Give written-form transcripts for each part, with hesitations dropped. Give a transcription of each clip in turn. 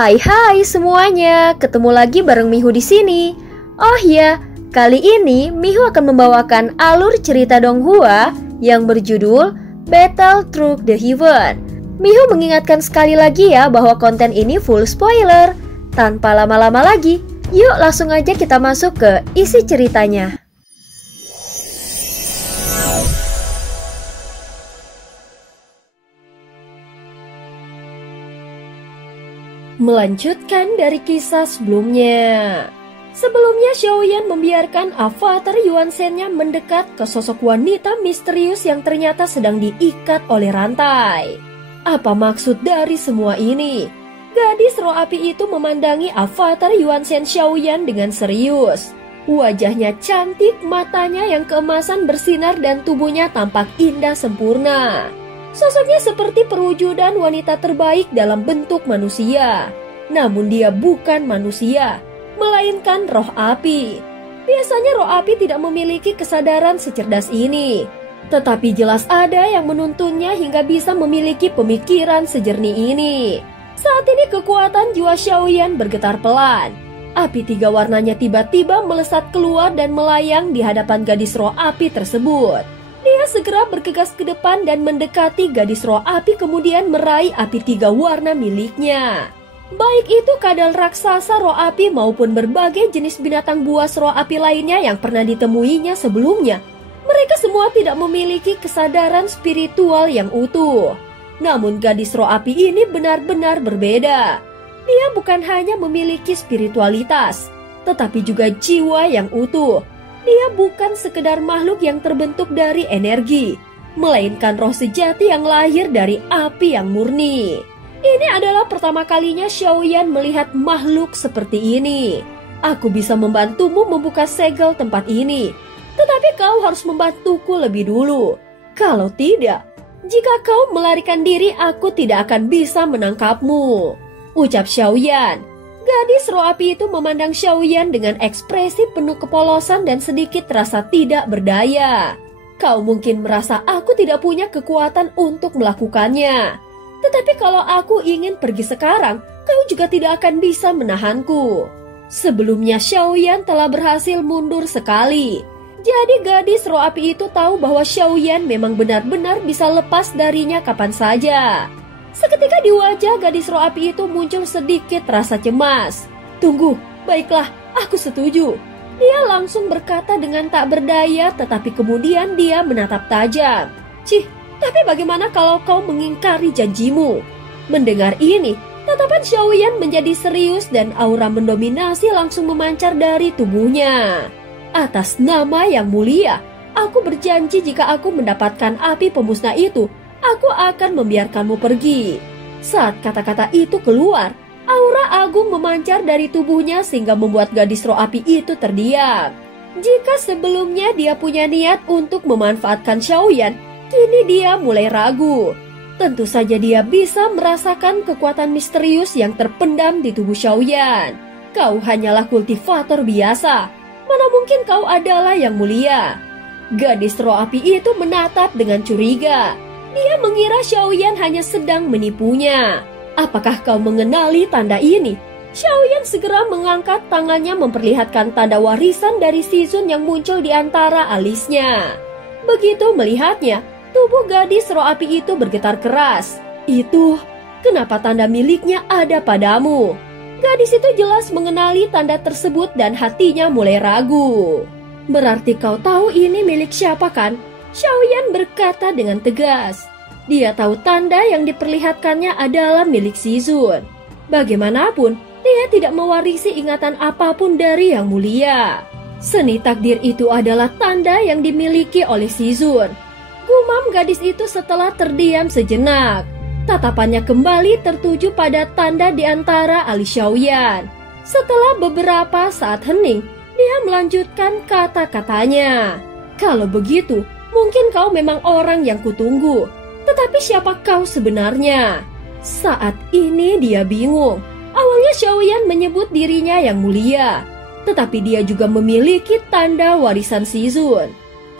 Hai semuanya, ketemu lagi bareng Mihu di sini. Oh ya, kali ini Mihu akan membawakan alur cerita Donghua yang berjudul Battle Through the Heaven. Mihu mengingatkan sekali lagi ya bahwa konten ini full spoiler. Tanpa lama-lama lagi, yuk langsung aja kita masuk ke isi ceritanya. Melanjutkan dari kisah sebelumnya. Sebelumnya Xiaoyan membiarkan avatar Yuan Shen-nya mendekat ke sosok wanita misterius yang ternyata sedang diikat oleh rantai. Apa maksud dari semua ini? Gadis roh api itu memandangi avatar Yuan Shen Xiaoyan dengan serius. Wajahnya cantik, matanya yang keemasan bersinar dan tubuhnya tampak indah sempurna. Sosoknya seperti perwujudan wanita terbaik dalam bentuk manusia. Namun dia bukan manusia, melainkan roh api. Biasanya roh api tidak memiliki kesadaran secerdas ini. Tetapi jelas ada yang menuntunnya hingga bisa memiliki pemikiran sejernih ini. Saat ini kekuatan jiwa Xiaoyan bergetar pelan. Api tiga warnanya tiba-tiba melesat keluar dan melayang di hadapan gadis roh api tersebut. Dia segera bergegas ke depan dan mendekati gadis roh api, kemudian meraih api tiga warna miliknya. Baik itu kadal raksasa roh api maupun berbagai jenis binatang buas roh api lainnya yang pernah ditemuinya sebelumnya. Mereka semua tidak memiliki kesadaran spiritual yang utuh. Namun gadis roh api ini benar-benar berbeda. Dia bukan hanya memiliki spiritualitas, tetapi juga jiwa yang utuh. Dia bukan sekedar makhluk yang terbentuk dari energi, melainkan roh sejati yang lahir dari api yang murni. Ini adalah pertama kalinya Xiaoyan melihat makhluk seperti ini. Aku bisa membantumu membuka segel tempat ini, tetapi kau harus membantuku lebih dulu. Kalau tidak, jika kau melarikan diri, aku tidak akan bisa menangkapmu, ucap Xiaoyan. Gadis roh api itu memandang Xiaoyan dengan ekspresi penuh kepolosan dan sedikit rasa tidak berdaya. Kau mungkin merasa aku tidak punya kekuatan untuk melakukannya. Tetapi kalau aku ingin pergi sekarang, kau juga tidak akan bisa menahanku. Sebelumnya Xiaoyan telah berhasil mundur sekali. Jadi gadis roh api itu tahu bahwa Xiaoyan memang benar-benar bisa lepas darinya kapan saja. Seketika di wajah gadis roh api itu muncul sedikit rasa cemas. Tunggu, baiklah, aku setuju. Dia langsung berkata dengan tak berdaya, tetapi kemudian dia menatap tajam. Cih, tapi bagaimana kalau kau mengingkari janjimu? Mendengar ini, tatapan Xiaoyan menjadi serius dan aura mendominasi langsung memancar dari tubuhnya. Atas nama yang mulia, aku berjanji jika aku mendapatkan api pemusnah itu, aku akan membiarkanmu pergi. Saat kata-kata itu keluar, aura agung memancar dari tubuhnya sehingga membuat gadis roh api itu terdiam. Jika sebelumnya dia punya niat untuk memanfaatkan Xiaoyan, kini dia mulai ragu. Tentu saja dia bisa merasakan kekuatan misterius yang terpendam di tubuh Xiaoyan. Kau hanyalah kultivator biasa. Mana mungkin kau adalah yang mulia? Gadis roh api itu menatap dengan curiga. Dia mengira Xiaoyan hanya sedang menipunya. Apakah kau mengenali tanda ini? Xiaoyan segera mengangkat tangannya memperlihatkan tanda warisan dari Shizun yang muncul di antara alisnya. Begitu melihatnya, tubuh gadis roh api itu bergetar keras. Itu, kenapa tanda miliknya ada padamu? Gadis itu jelas mengenali tanda tersebut dan hatinya mulai ragu. Berarti kau tahu ini milik siapa kan? Xiaoyan berkata dengan tegas. Dia tahu tanda yang diperlihatkannya adalah milik Shizun. Bagaimanapun, dia tidak mewarisi ingatan apapun dari Yang Mulia. Seni takdir itu adalah tanda yang dimiliki oleh Shizun. Gumam gadis itu setelah terdiam sejenak. Tatapannya kembali tertuju pada tanda di antara alis Xiaoyan. Setelah beberapa saat hening, dia melanjutkan kata-katanya. Kalau begitu, mungkin kau memang orang yang kutunggu. Tetapi siapa kau sebenarnya? Saat ini dia bingung. Awalnya Xiaoyan menyebut dirinya Yang Mulia, tetapi dia juga memiliki tanda warisan Shizun.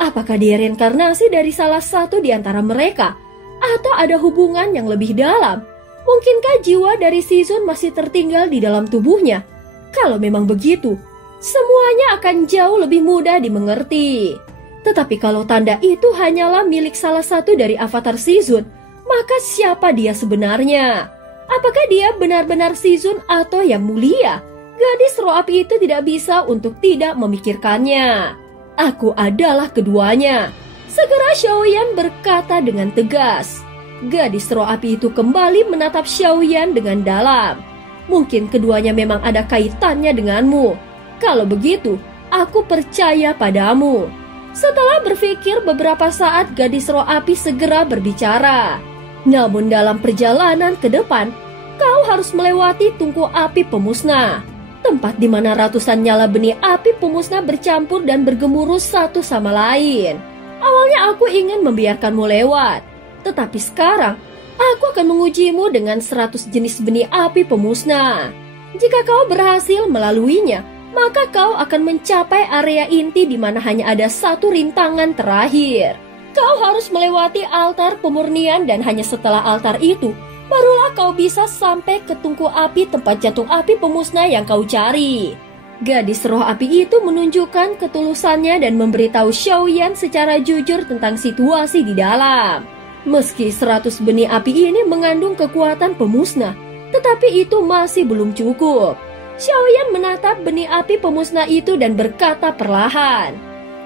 Apakah dia reinkarnasi dari salah satu di antara mereka? Atau ada hubungan yang lebih dalam? Mungkinkah jiwa dari Shizun masih tertinggal di dalam tubuhnya? Kalau memang begitu, semuanya akan jauh lebih mudah dimengerti. Tetapi kalau tanda itu hanyalah milik salah satu dari avatar Shizun, maka siapa dia sebenarnya? Apakah dia benar-benar Shizun atau yang mulia? Gadis roh api itu tidak bisa untuk tidak memikirkannya. Aku adalah keduanya. Segera Xiaoyan berkata dengan tegas. Gadis roh api itu kembali menatap Xiaoyan dengan dalam. Mungkin keduanya memang ada kaitannya denganmu. Kalau begitu, aku percaya padamu. Setelah berpikir beberapa saat, gadis roh api segera berbicara. Namun dalam perjalanan ke depan, kau harus melewati tungku api pemusnah. Tempat di mana ratusan nyala benih api pemusnah bercampur dan bergemuruh satu sama lain. Awalnya aku ingin membiarkanmu lewat. Tetapi sekarang, aku akan mengujimu dengan 100 jenis benih api pemusnah. Jika kau berhasil melaluinya, maka kau akan mencapai area inti di mana hanya ada satu rintangan terakhir. Kau harus melewati altar pemurnian dan hanya setelah altar itu, barulah kau bisa sampai ke tungku api tempat jantung api pemusnah yang kau cari. Gadis roh api itu menunjukkan ketulusannya dan memberitahu Xiaoyan secara jujur tentang situasi di dalam. Meski 100 benih api ini mengandung kekuatan pemusnah, tetapi itu masih belum cukup. Xiaoyan menatap benih api pemusnah itu dan berkata perlahan.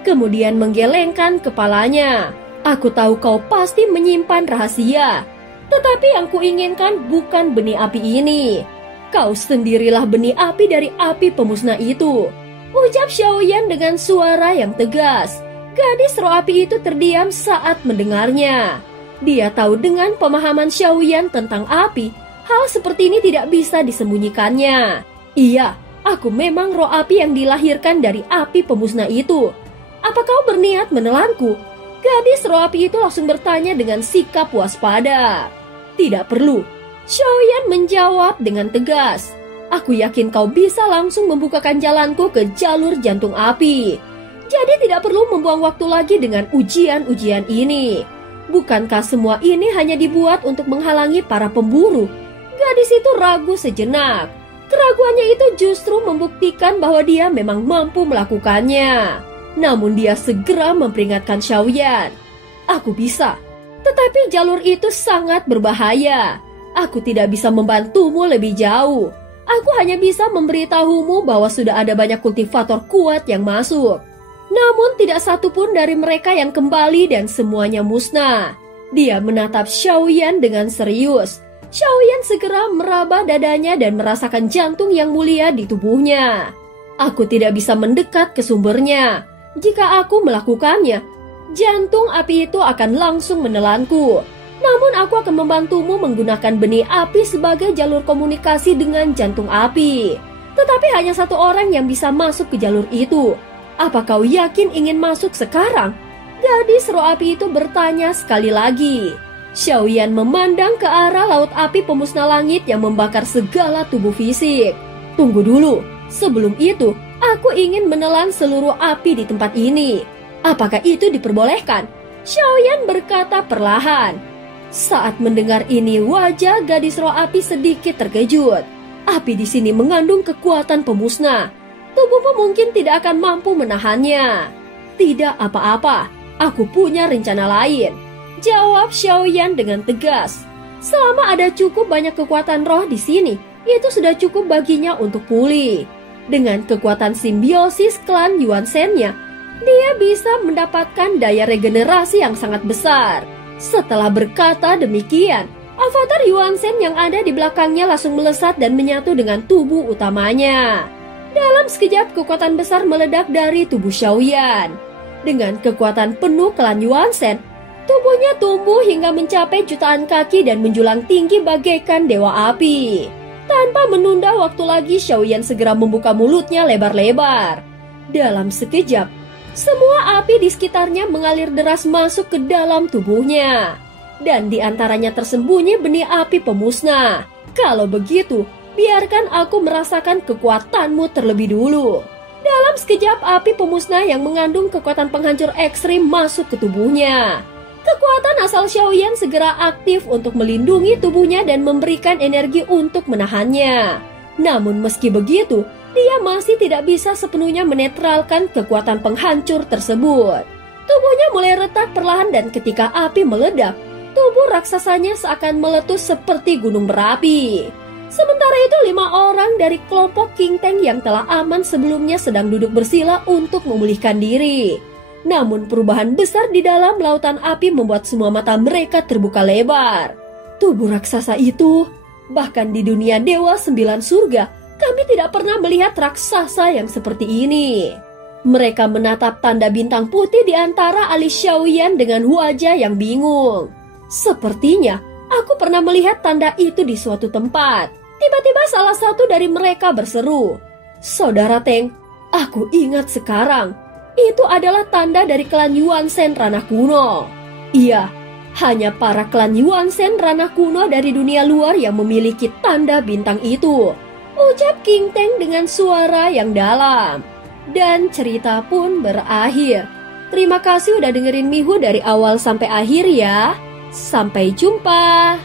Kemudian menggelengkan kepalanya. Aku tahu kau pasti menyimpan rahasia. Tetapi yang kuinginkan bukan benih api ini. Kau sendirilah benih api dari api pemusnah itu. Ucap Xiaoyan dengan suara yang tegas. Gadis roh api itu terdiam saat mendengarnya. Dia tahu dengan pemahaman Xiaoyan tentang api, hal seperti ini tidak bisa disembunyikannya. Iya, aku memang roh api yang dilahirkan dari api pemusnah itu. Apa kau berniat menelanku? Gadis roh api itu langsung bertanya dengan sikap waspada. Tidak perlu. Xiaoyan menjawab dengan tegas. Aku yakin kau bisa langsung membukakan jalanku ke jalur jantung api. Jadi tidak perlu membuang waktu lagi dengan ujian-ujian ini. Bukankah semua ini hanya dibuat untuk menghalangi para pemburu? Gadis itu ragu sejenak. Keraguannya itu justru membuktikan bahwa dia memang mampu melakukannya. Namun dia segera memperingatkan Xiaoyan. Aku bisa, tetapi jalur itu sangat berbahaya. Aku tidak bisa membantumu lebih jauh. Aku hanya bisa memberitahumu bahwa sudah ada banyak kultivator kuat yang masuk. Namun tidak satu pun dari mereka yang kembali dan semuanya musnah. Dia menatap Xiaoyan dengan serius. Xiaoyan segera meraba dadanya dan merasakan jantung yang mulia di tubuhnya. Aku tidak bisa mendekat ke sumbernya. Jika aku melakukannya, jantung api itu akan langsung menelanku. Namun aku akan membantumu menggunakan benih api sebagai jalur komunikasi dengan jantung api. Tetapi hanya satu orang yang bisa masuk ke jalur itu. Apa kau yakin ingin masuk sekarang? Gadis roh api itu bertanya sekali lagi. Xiaoyan memandang ke arah laut api pemusnah langit yang membakar segala tubuh fisik. Tunggu dulu, sebelum itu, aku ingin menelan seluruh api di tempat ini. Apakah itu diperbolehkan? Xiaoyan berkata perlahan. Saat mendengar ini, wajah gadis roh api sedikit terkejut. Api di sini mengandung kekuatan pemusnah. Tubuhmu mungkin tidak akan mampu menahannya. Tidak apa-apa, aku punya rencana lain. Jawab Xiaoyan dengan tegas. Selama ada cukup banyak kekuatan roh di sini, itu sudah cukup baginya untuk pulih. Dengan kekuatan simbiosis klan Yuan Shen-nya, dia bisa mendapatkan daya regenerasi yang sangat besar. Setelah berkata demikian, avatar Yuan Shen yang ada di belakangnya langsung melesat dan menyatu dengan tubuh utamanya. Dalam sekejap kekuatan besar meledak dari tubuh Xiaoyan. Dengan kekuatan penuh klan Yuan Shen, tubuhnya tumbuh hingga mencapai jutaan kaki dan menjulang tinggi bagaikan dewa api. Tanpa menunda waktu lagi, Xiaoyan segera membuka mulutnya lebar-lebar. Dalam sekejap, semua api di sekitarnya mengalir deras masuk ke dalam tubuhnya. Dan di antaranya tersembunyi benih api pemusnah. Kalau begitu, biarkan aku merasakan kekuatanmu terlebih dulu. Dalam sekejap api pemusnah yang mengandung kekuatan penghancur ekstrim masuk ke tubuhnya. Kekuatan asal Xiaoyan segera aktif untuk melindungi tubuhnya dan memberikan energi untuk menahannya. Namun meski begitu, dia masih tidak bisa sepenuhnya menetralkan kekuatan penghancur tersebut. Tubuhnya mulai retak perlahan dan ketika api meledak, tubuh raksasanya seakan meletus seperti gunung berapi. Sementara itu 5 orang dari kelompok King Tang yang telah aman sebelumnya sedang duduk bersila untuk memulihkan diri. Namun perubahan besar di dalam lautan api membuat semua mata mereka terbuka lebar. Tubuh raksasa itu, bahkan di dunia Dewa 9 Surga, kami tidak pernah melihat raksasa yang seperti ini. Mereka menatap tanda bintang putih di antara alis Xiaoyan dengan wajah yang bingung. Sepertinya aku pernah melihat tanda itu di suatu tempat. Tiba-tiba salah satu dari mereka berseru, "Saudara Teng, aku ingat sekarang. Itu adalah tanda dari klan Yuan Shen ranah kuno." Iya, hanya para klan Yuan Shen ranah kuno dari dunia luar yang memiliki tanda bintang itu, ucap King Tang dengan suara yang dalam. Dan cerita pun berakhir. Terima kasih udah dengerin Mihu dari awal sampai akhir ya. Sampai jumpa.